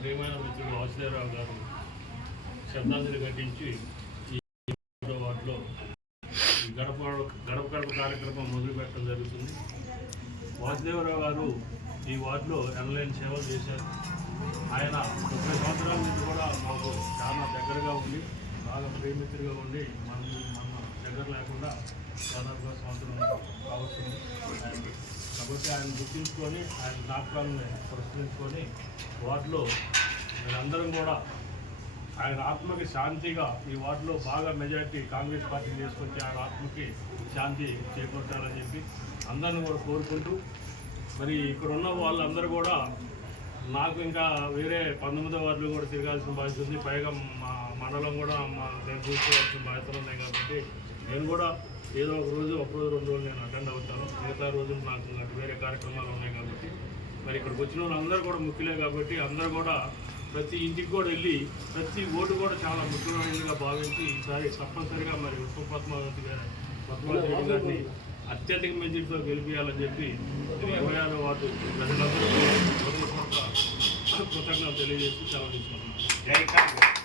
ప్రియమైన మిత్రుడు వాసుదేవరావు గారు శ్రద్ధాంజలి ఘటించి ఈ వార్డులో గడప గడప కార్యక్రమం మొదలుపెట్టడం జరుగుతుంది. వాసుదేవరావు గారు ఈ వార్డులో ఎనలేని సేవలు చేశారు. ఆయన 30 సంవత్సరాల నుంచి కూడా మాకు చాలా దగ్గరగా ఉండి బాగా ప్రేమితుడిగా ఉండి మన దగ్గర లేకుండా దాదాపుగా సంవత్సరం కావస్తుంది. కాబట్టి ఆయన గుర్తించుకొని ఆయన జ్ఞాపకాలను ప్రశ్నించుకొని వార్డులో మీరందరం కూడా ఆయన ఆత్మకి శాంతిగా ఈ వార్డులో బాగా మెజార్టీ కాంగ్రెస్ పార్టీని తీసుకొచ్చి ఆయన ఆత్మకి శాంతి చేకూర్చాలని చెప్పి అందరిని కూడా కోరుకుంటూ మరి ఇక్కడ ఉన్న వాళ్ళందరూ కూడా నాకు ఇంకా వేరే 19వ వార్డులో కూడా తిరగాల్సిన బాధ్యత ఉంది. పైగా మా మండలం కూడా నేను చూసుకోవాల్సిన బాధ్యతలు ఉన్నాయి. కాబట్టి నేను కూడా ఏదో ఒక రోజు 2 రోజులు నేను అటెండ్ అవుతాను. మిగతా రోజులు నాకు వేరే కార్యక్రమాలు ఉన్నాయి. కాబట్టి మరి ఇక్కడికి వచ్చిన వాళ్ళందరూ కూడా ముఖ్యులే. కాబట్టి అందరూ కూడా ప్రతి ఇంటికి కూడా వెళ్ళి ప్రతి ఓటు కూడా చాలా ముఖ్యమైనదిగా భావించి ఈసారి తప్పనిసరిగా మరి పద్మావతి గారిని అత్యధిక మెజారిటీతో గెలిపించాలని చెప్పి 26వ వార్డు ప్రజలందరూ కృతజ్ఞతలు తెలియజేస్తూ సెలవు తీసుకుంటున్నాను.